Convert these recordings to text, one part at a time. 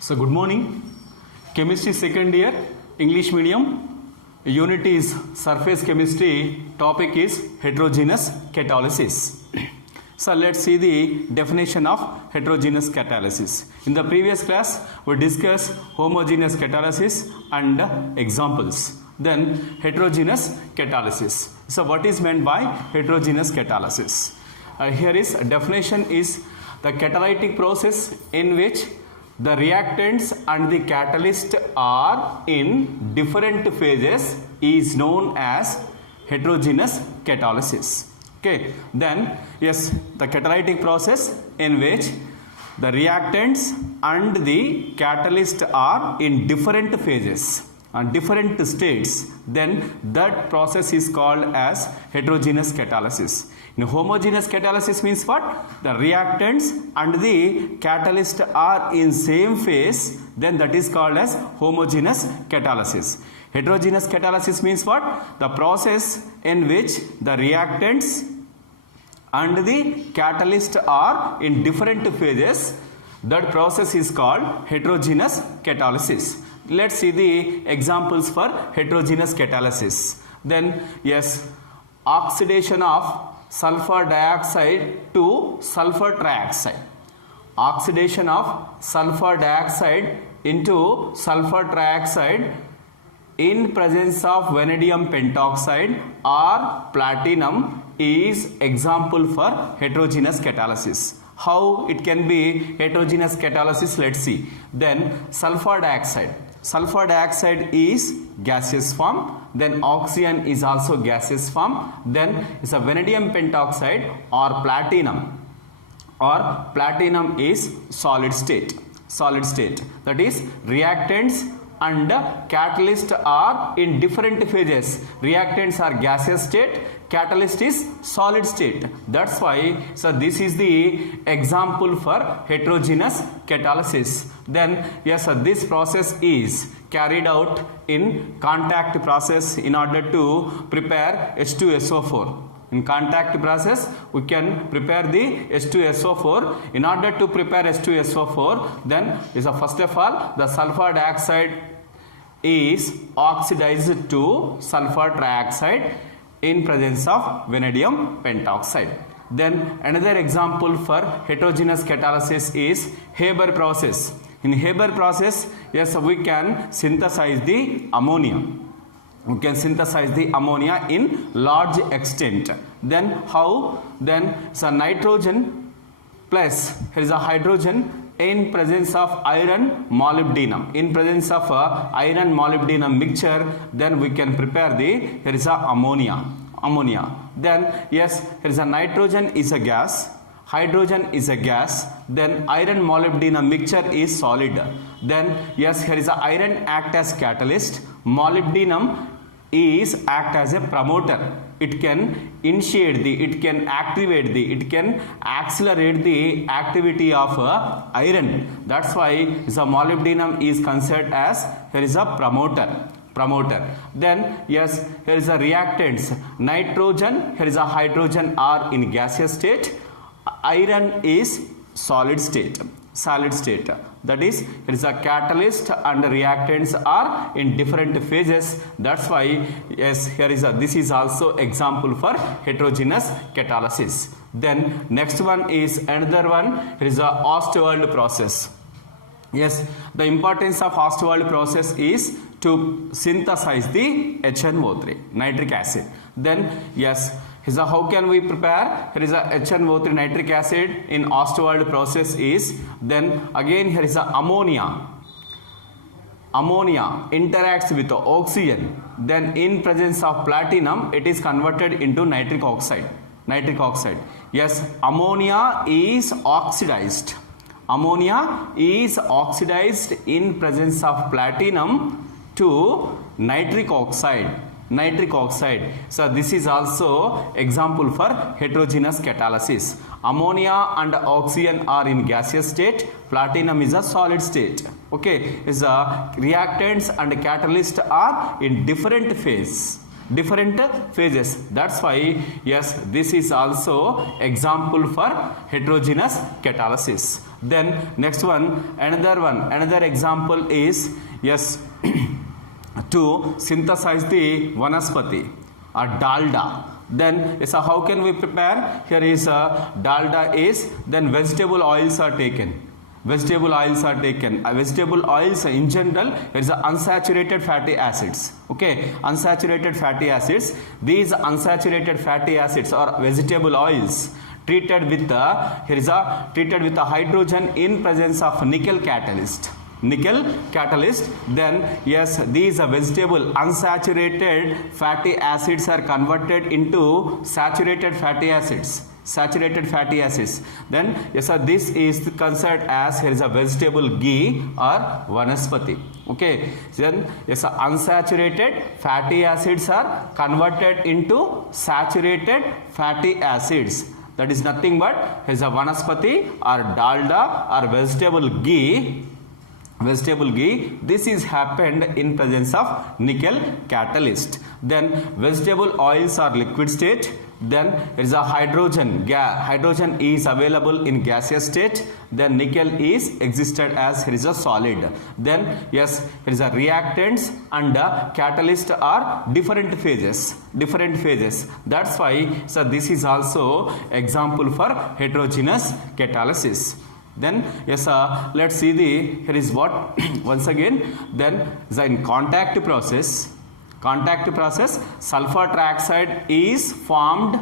So good morning. Chemistry second year, English medium. Unit is surface chemistry. Topic is heterogeneous catalysis. So let's see the definition of heterogeneous catalysis. In the previous class, we discussed homogeneous catalysis and examples. Then heterogeneous catalysis. So what is meant by heterogeneous catalysis? Here is a definition is the catalytic process in which the reactants and the catalyst are in different phases is known as heterogeneous catalysis. Okay, then yes, the catalytic process in which the reactants and the catalyst are in different phases and different states, then that process is called as heterogeneous catalysis. In homogeneous catalysis means what? The reactants and the catalyst are in same phase, then that is called as homogeneous catalysis. Heterogeneous catalysis means what? The process in which the reactants and the catalyst are in different phases, that process is called heterogeneous catalysis. Let's see the examples for heterogeneous catalysis. Then yes, oxidation of sulfur dioxide to sulfur trioxide. Oxidation of sulfur dioxide into sulfur trioxide in presence of vanadium pentoxide or platinum is example for heterogeneous catalysis. How it can be heterogeneous catalysis? Let's see. Then sulfur dioxide. Sulfur dioxide is gaseous form, then oxygen is also gaseous form, then is a vanadium pentoxide or platinum is solid state. That is reactants and catalyst are in different phases. Reactants are gaseous state, catalyst is solid state. That's why this is the example for heterogeneous catalysis. Then yes, this process is carried out in contact process in order to prepare H2SO4. In contact process, we can prepare the H2SO4. In order to prepare H2SO4, then first of all, the sulfur dioxide is oxidized to sulfur trioxide in presence of vanadium pentoxide. Then another example for heterogeneous catalysis is Haber process. In Haber process, yes, we can synthesize the ammonia. We can synthesize the ammonia in large extent. Then how? Then nitrogen plus here is a hydrogen in presence of iron molybdenum. In presence of iron molybdenum mixture, then we can prepare here is a ammonia. Then yes, here is a nitrogen is a gas, hydrogen is a gas, then iron molybdenum mixture is solid. Then yes, here is a iron act as catalyst, molybdenum is act as a promoter. It can initiate it can activate it can accelerate the activity of iron. That's why the molybdenum is considered as here is a promoter. Then yes, here is a reactants. Nitrogen, here is a hydrogen are in gaseous state. Iron is solid state. That is, it is a catalyst and reactants are in different phases. That's why yes, here is this is also example for heterogeneous catalysis. Then next one is another one. Here is a Ostwald process. Yes, the importance of Ostwald process is to synthesize the HNO3 nitric acid. Then yes, how can we prepare? Here is a HNO3 nitric acid in Ostwald process is, then again here is a ammonia interacts with oxygen, then in presence of platinum it is converted into nitric oxide. Yes, ammonia is oxidized in presence of platinum to nitric oxide. So this is also example for heterogeneous catalysis. Ammonia and oxygen are in gaseous state, platinum is a solid state. Okay, is reactants and catalyst are in different phases. That's why yes, this is also example for heterogeneous catalysis. Then next another example is, yes, to synthesize the vanaspati or dalda. Then so how can we prepare? Here is dalda is, then vegetable oils are taken. Vegetable oils are taken. Vegetable oils in general is unsaturated fatty acids. Okay, unsaturated fatty acids. These unsaturated fatty acids or vegetable oils treated with treated with a hydrogen in presence of nickel catalyst. Nickel catalyst. Then yes, these vegetable unsaturated fatty acids are converted into saturated fatty acids. Then yes sir, this is considered as, here is a vegetable ghee or vanaspati. Okay, then yes sir, unsaturated fatty acids are converted into saturated fatty acids. That is nothing but is a vanaspati or dalda or vegetable ghee. This is happened in presence of nickel catalyst. Then vegetable oils are liquid state. Then there is a hydrogen is available in gaseous state. Then nickel is existed as, here is a solid. Then yes, here is a reactants and catalyst are different phases. That's why so this is also example for heterogeneous catalysis. Then yes, let's see here is what once again. Then in contact process, sulfur trioxide is formed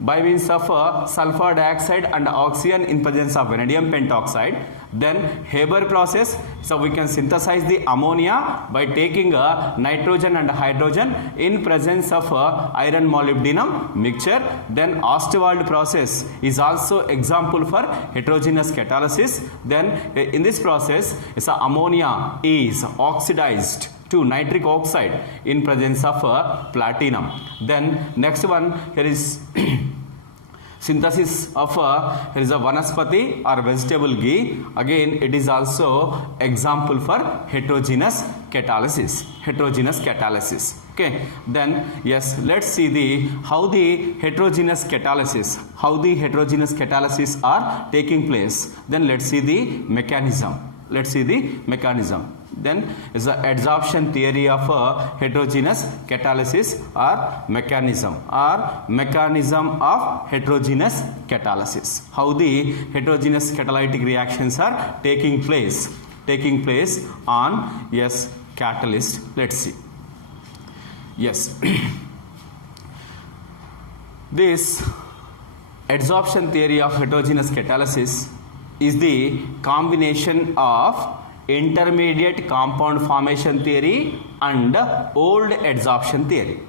by means of sulfur dioxide and oxygen in presence of vanadium pentoxide. Then Haber process, so we can synthesize the ammonia by taking nitrogen and hydrogen in presence of iron molybdenum mixture. Then Ostwald process is also example for heterogeneous catalysis. Then in this process, ammonia is oxidized to nitric oxide in presence of platinum. Then next one, here is synthesis of here is a vanaspati or vegetable ghee. Again it is also example for heterogeneous catalysis. Okay, then yes, let's see how the heterogeneous catalysis are taking place. Then let's see the mechanism. Then is the adsorption theory of heterogeneous catalysis or mechanism of heterogeneous catalysis. How the heterogeneous catalytic reactions are taking place on, yes, catalyst. Let's see. Yes. This adsorption theory of heterogeneous catalysis is the combination of intermediate compound formation theory and old adsorption theory.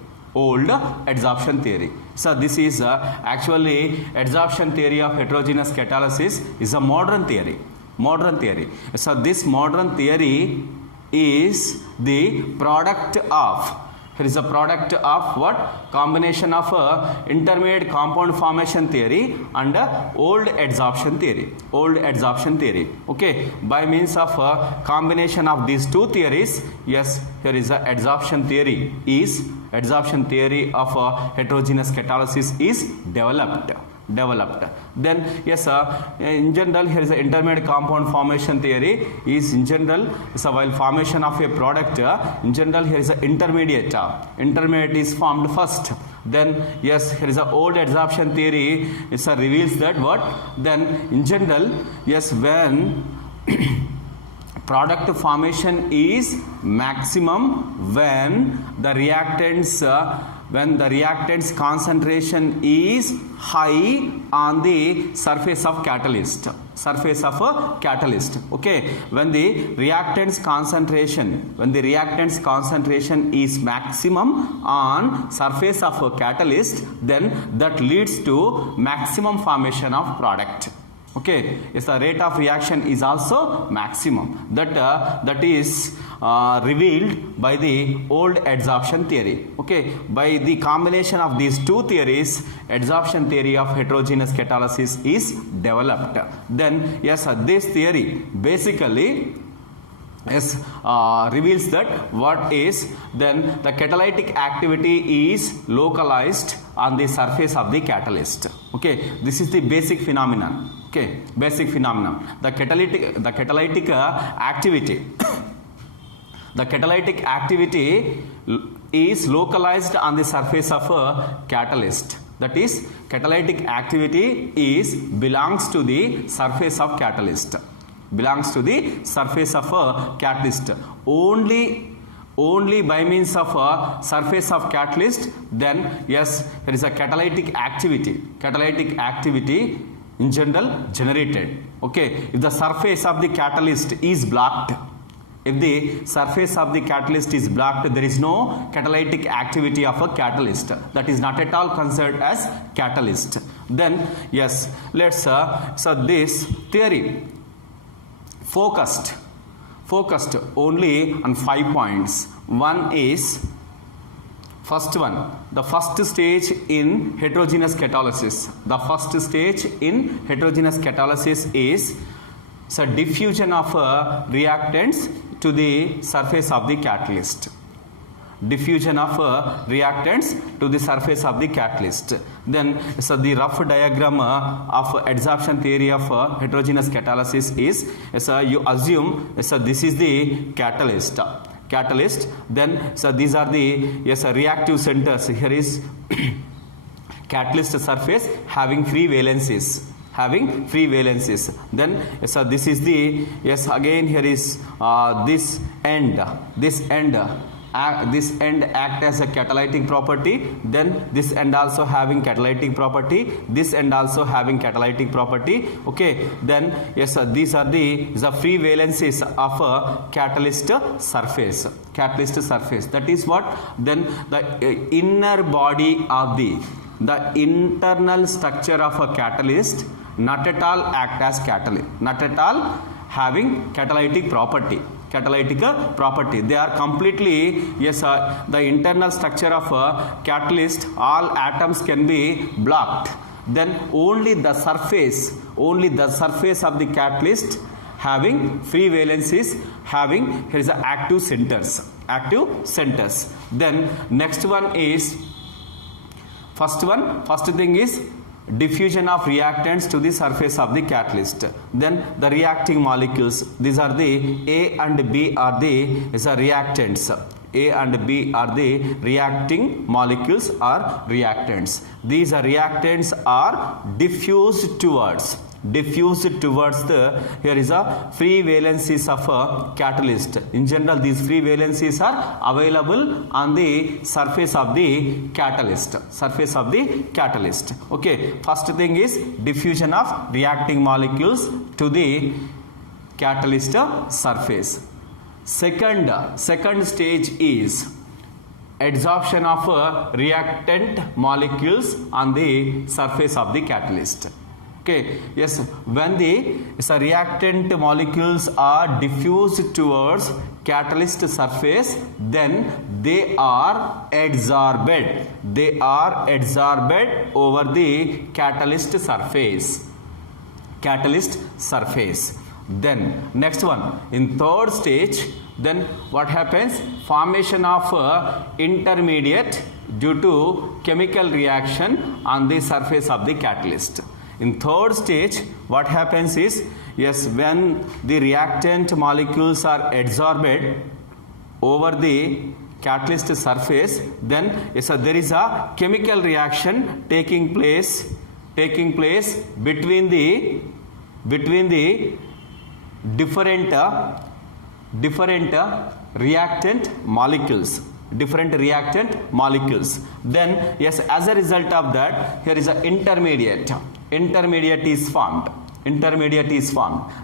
So this is actually adsorption theory of heterogeneous catalysis is a modern theory. So this modern theory is the product of, here is a product of what? Combination of intermediate compound formation theory and old adsorption theory. Okay, by means of combination of these two theories, yes, here is a adsorption theory of heterogeneous catalysis is developed. Then yes, in general, here is the intermediate compound formation theory is in general, so while formation of a product, in general here is a intermediate is formed first. Then yes, here is a old adsorption theory, it reveals that what, then in general, yes, when product formation is maximum when the reactants concentration is high on the surface of catalyst. Okay, when the reactants concentration is maximum on surface of a catalyst, then that leads to maximum formation of product. Okay, yes, the rate of reaction is also maximum. That is revealed by the old adsorption theory. Okay, by the combination of these two theories, adsorption theory of heterogeneous catalysis is developed. Then yes, this theory basically reveals that what is, then the catalytic activity is localized on the surface of the catalyst. Okay, this is the basic phenomenon. Okay, basic phenomenon. The catalytic activity. The catalytic activity is localized on the surface of a catalyst. That is, catalytic activity belongs to the surface of catalyst. Belongs to the surface of a catalyst. Only by means of a surface of catalyst, then yes, there is a catalytic activity. Catalytic activity in general generated. Okay, if the surface of the catalyst is blocked, if the surface of the catalyst is blocked, there is no catalytic activity of a catalyst. That is not at all considered as catalyst. Then yes, let's so this theory focused only on 5 points. One is, first one, the first stage in heterogeneous catalysis. The first stage in heterogeneous catalysis is so diffusion of reactants to the surface of the catalyst. Diffusion of reactants to the surface of the catalyst. Then so the rough diagram of adsorption theory of heterogeneous catalysis is, so you assume so this is the catalyst, then so these are the reactive centers. Here is catalyst surface having free valencies. Then so this is the again here is this end act as a catalytic property. Then this end also having catalytic property, this end also having catalytic property. Okay, then these are the free valencies of a catalyst surface. That is what. Then the inner body of the internal structure of a catalyst not at all act as catalyst, not at all having catalytic property. They are completely the internal structure of a catalyst, all atoms can be blocked. Then only the surface of the catalyst having free valencies, having here is a active centers. Then next one is, first thing is diffusion of reactants to the surface of the catalyst. Then the reacting molecules, these are the A and B are the reactants. A and B are the reacting molecules or reactants. These are reactants are diffused towards the here is a free valencies of a catalyst. In general, these free valencies are available on the surface of the catalyst. Okay, first thing is diffusion of reacting molecules to the catalyst surface. Second stage is adsorption of reactant molecules on the surface of the catalyst. Okay, yes, when the reactant molecules are diffused towards catalyst surface, then they are adsorbed over the catalyst surface. Then next one, in third stage, then what happens? Formation of intermediate due to chemical reaction on the surface of the catalyst. In third stage, what happens is, when the reactant molecules are adsorbed over the catalyst surface, then there is a chemical reaction taking place between the different reactant molecules. Then as a result of that, here is an intermediate is formed.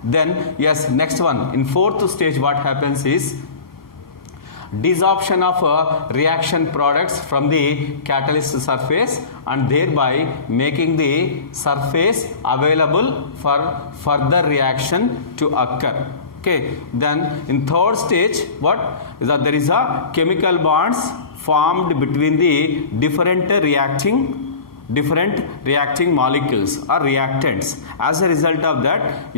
Then next one, in fourth stage, what happens is desorption of reaction products from the catalyst surface, and thereby making the surface available for further reaction to occur. Okay, then in third stage, what is that? There is a chemical bonds formed between the different reacting molecules or reactants. As a result of that,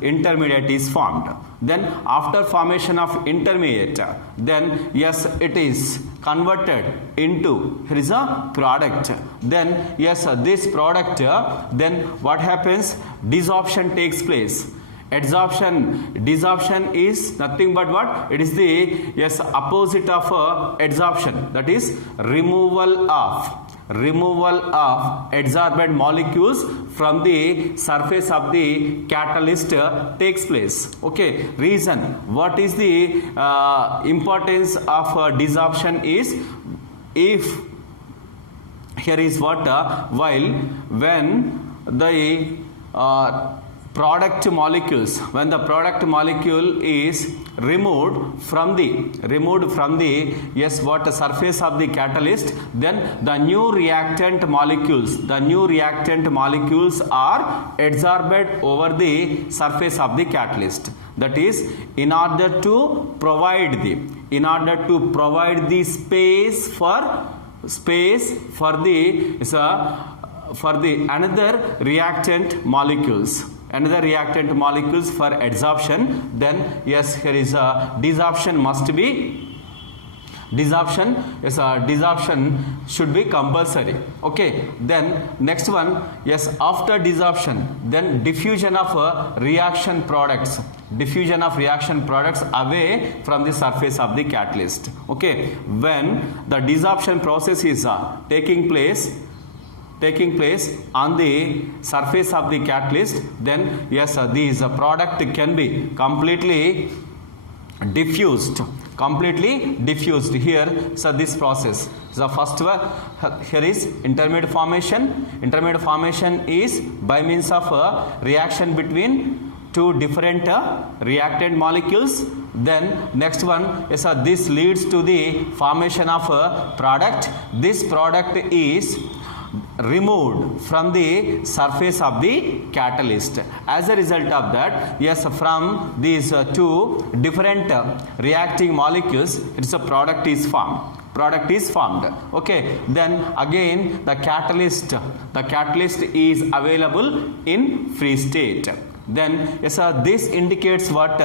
intermediate is formed. then after formation of intermediate, then yes, it is converted into, here is a product, then yes, this product, then what happens, desorption takes place. Desorption is nothing but what? It is the yes opposite of adsorption, that is removal of adsorbent molecules from the surface of the catalyst takes place. Okay, reason, what is the importance of desorption is, if here is what while when the product molecules, when the product molecule is removed from the yes what surface of the catalyst, then the new reactant molecules are adsorbed over the surface of the catalyst. That is, in order to provide the space for the another reactant molecules for adsorption, then yes, here is a desorption must be, desorption should be compulsory. Okay, then next one, yes, after desorption, then diffusion of reaction products away from the surface of the catalyst. Okay, when the desorption process is taking place on the surface of the catalyst, then yes, these product can be completely diffused here. So this process, the first one here is intermediate formation is by means of reaction between two different reactant molecules. Then next one is this leads to the formation of a product. This product is removed from the surface of the catalyst. As a result of that, yes, from these two different reacting molecules, it's a product is formed. Okay, then again the catalyst is available in free state. Then yes, this indicates what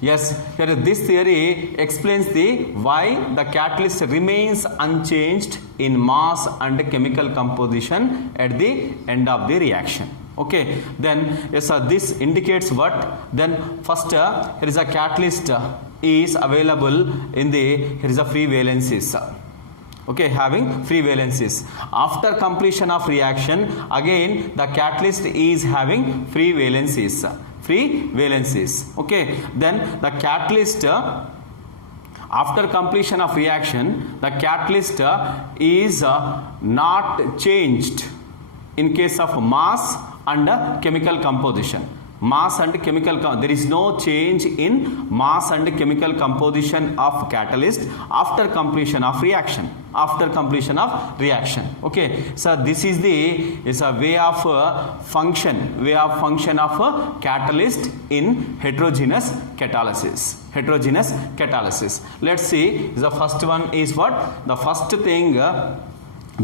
yes, here this theory explains the why the catalyst remains unchanged in mass and chemical composition at the end of the reaction. Okay, then yes, this indicates what? Then first here is a catalyst is available in the, here is a free valencies. Okay, having free valencies. After completion of reaction, again the catalyst is having free valencies. Okay, then the catalyst after completion of reaction, the catalyst is not changed in case of mass and chemical composition. There is no change in mass and chemical composition of catalyst after completion of reaction. Okay, so this is a way of function of catalyst in heterogeneous catalysis. Let's see, the first one is what? The first thing,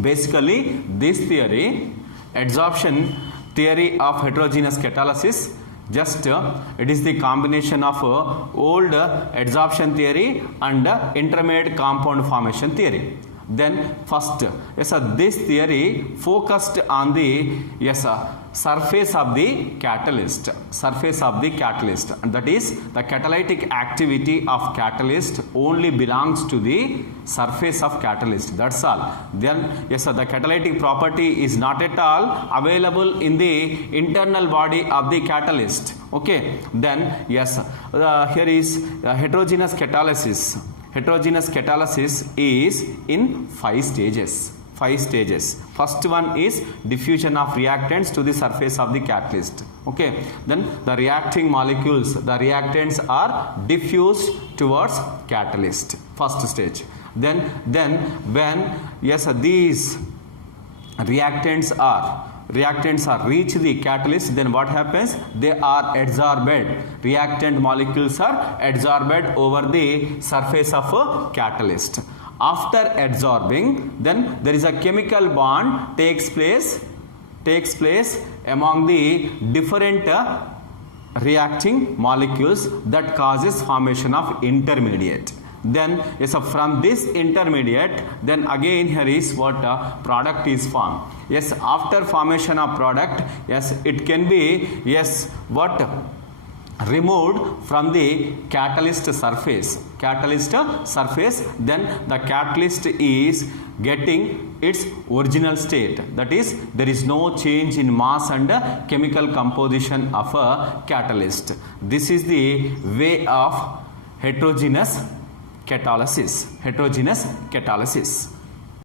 basically this theory, adsorption theory of heterogeneous catalysis, just it is the combination of old adsorption theory and intermediate compound formation theory. Then first, yes, this theory focused on the surface of the catalyst, and that is the catalytic activity of catalyst only belongs to the surface of catalyst, that's all. Then yes, the catalytic property is not at all available in the internal body of the catalyst. Okay, then yes, here is heterogeneous catalysis. Heterogeneous catalysis is in 5 stages. First one is diffusion of reactants to the surface of the catalyst. Okay, then the reacting molecules, the reactants are diffused towards catalyst, first stage. Then when yes, these reactants are reach the catalyst, then what happens? They are adsorbed. Reactant molecules are adsorbed over the surface of a catalyst. After adsorbing, then there is a chemical bond takes place among the different reacting molecules that causes formation of intermediate. Then yes, from this intermediate, then again here is what product is formed. Yes, after formation of product, yes, it can be, yes, what removed from the catalyst surface. Then the catalyst is getting its original state, that is there is no change in mass and chemical composition of a catalyst. This is the way of heterogeneous catalysis.